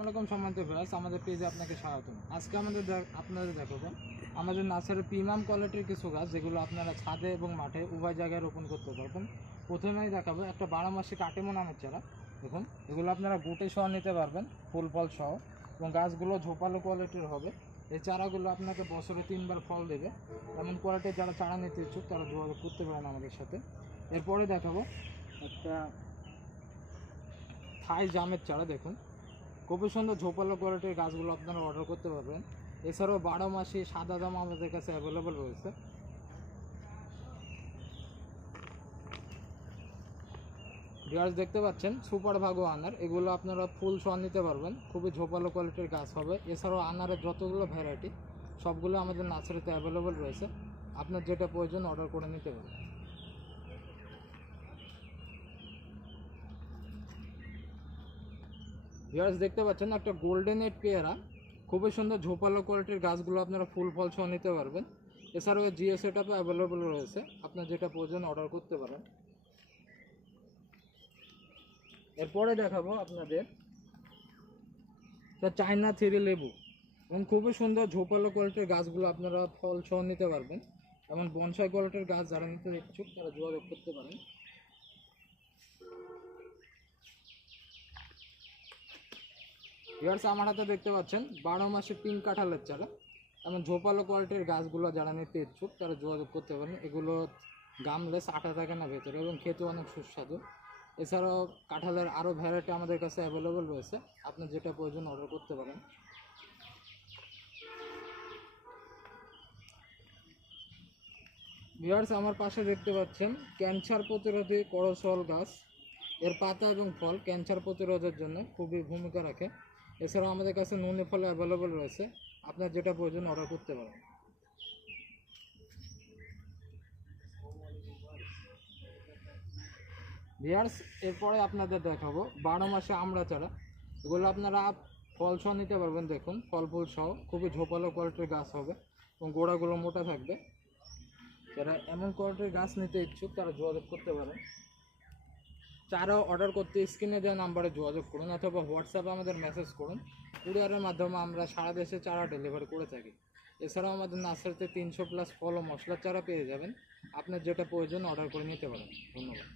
আসসালামু আলাইকুম সম্মানিত ভিউয়ার্স, আমাদের পেজে আপনাকে স্বাগতম। আজকে আপনাদের দেখাবো আমাদের নার্সারির প্রিমিয়াম কোয়ালিটির কিছু গাছ, যেগুলো আপনারা ছাদে এবং মাঠে উভয় জায়গায় রোপণ করতে পারবেন। প্রথমেই দেখাবো একটা 12 মাসি কাটিমন আমের চারা। দেখুন, এগুলো আপনারা গুটে সহ নিতে পারবেন, ফুল ফল সহ, এবং গাছগুলো ঝোপালো কোয়ালিটির হবে। এই চারাগুলো আপনাকে বছরে 3 বার ফল দেবে। এমন কোয়ালিটির যারা চারা নিতে ইচ্ছুক তারা যোগাযোগ করতে পারেন আমাদের সাথে। এরপরে দেখাবো একটা থাই জামের চারা। দেখুন, খুবই সুন্দর ঝোপালো কোয়ালিটির গাছগুলো আপনারা অর্ডার করতে পারবেন। এছাড়াও 12 মাসি সাদা জাম আমাদের কাছে অ্যাভেলেবল রয়েছে। ভিউয়ার্স, দেখতে পাচ্ছেন সুপার ভাগো আনার, এগুলো আপনারা ফুল সহ নিতে পারবেন, খুবই ঝোপালো কোয়ালিটির গাছ হবে। এছাড়াও আনারের যতগুলো ভ্যারাইটি সবগুলো আমাদের নার্সারিতে অ্যাভেলেবল রয়েছে, আপনার যেটা প্রয়োজন অর্ডার করে নিতে পারবেন। ভিউয়ার্স, দেখতে পাচ্ছেন একটা গোল্ডেন এড পেয়ারা, খুবই সুন্দর ঝোপালো কোয়ালিটির গাছগুলো আপনারা ফুল ফল সহ নিতে পারবেন। এছাড়াও জিও সেটআপও অ্যাভেলেবল রয়েছে, আপনার যেটা প্রয়োজন অর্ডার করতে পারেন। এরপরে দেখাবো আপনাদের চায়না থেরি লেবু, এবং খুবই সুন্দর ঝোপালো কোয়ালিটির গাছগুলো আপনারা ফল সহ নিতে পারবেন। এবং বনসাই কোয়ালিটির গাছ যারা নিতে ইচ্ছুক তারা যোগাযোগ করতে পারেন। ভিউয়ার্স, আমার হাতে দেখতে পাচ্ছেন 12 মাসে পিঙ্ক কাঁঠালের চারা। এমন ঝোপালো কোয়ালিটির গাছগুলো যারা নিতে ইচ্ছুক তারা যোগাযোগ করতে পারেন। এগুলো গামলেস, আঠা থাকে না ভেতরে, এবং খেতে অনেক সুস্বাদু। এছাড়াও কাঁঠালের আরও ভ্যারাইটি আমাদের কাছে অ্যাভেলেবল রয়েছে, আপনার যেটা প্রয়োজন অর্ডার করতে পারেন। ভিউয়ার্স, আমার পাশে দেখতে পাচ্ছেন ক্যান্সার প্রতিরোধী করসল গাছ। এর পাতা এবং ফল ক্যান্সার প্রতিরোধের জন্য খুবই ভূমিকা রাখে। এছাড়াও আমাদের কাছে নুনি ফল অ্যাভেলেবল রয়েছে, আপনার যেটা প্রয়োজন অর্ডার করতে পারেন। ভিউয়ার্স, এরপরে আপনাদের দেখাবো 12 মাসে আমড়া চারা। এগুলো আপনারা ফল সহ নিতে পারবেন। দেখুন, ফল ফুল সহ খুবই ঝোপালো কোয়ালিটির গাছ হবে, এবং গোড়াগুলো মোটা থাকবে। যারা এমন কোয়ালিটির গাছ নিতে ইচ্ছুক তারা যোগাযোগ করতে পারেন। চারা অর্ডার করতে স্ক্রিনে দেওয়া নাম্বারে যোগাযোগ করুন, অথবা হোয়াটসঅ্যাপে আমাদের মেসেজ করুন। কুরিয়ারের মাধ্যমে আমরা সারা দেশে চারা ডেলিভারি করে থাকি। এছাড়াও আমাদের নার্সারিতে 300+ ফল ও মশলার চারা পেয়ে যাবেন, আপনার যেটা প্রয়োজন অর্ডার করে নিতে পারেন। ধন্যবাদ।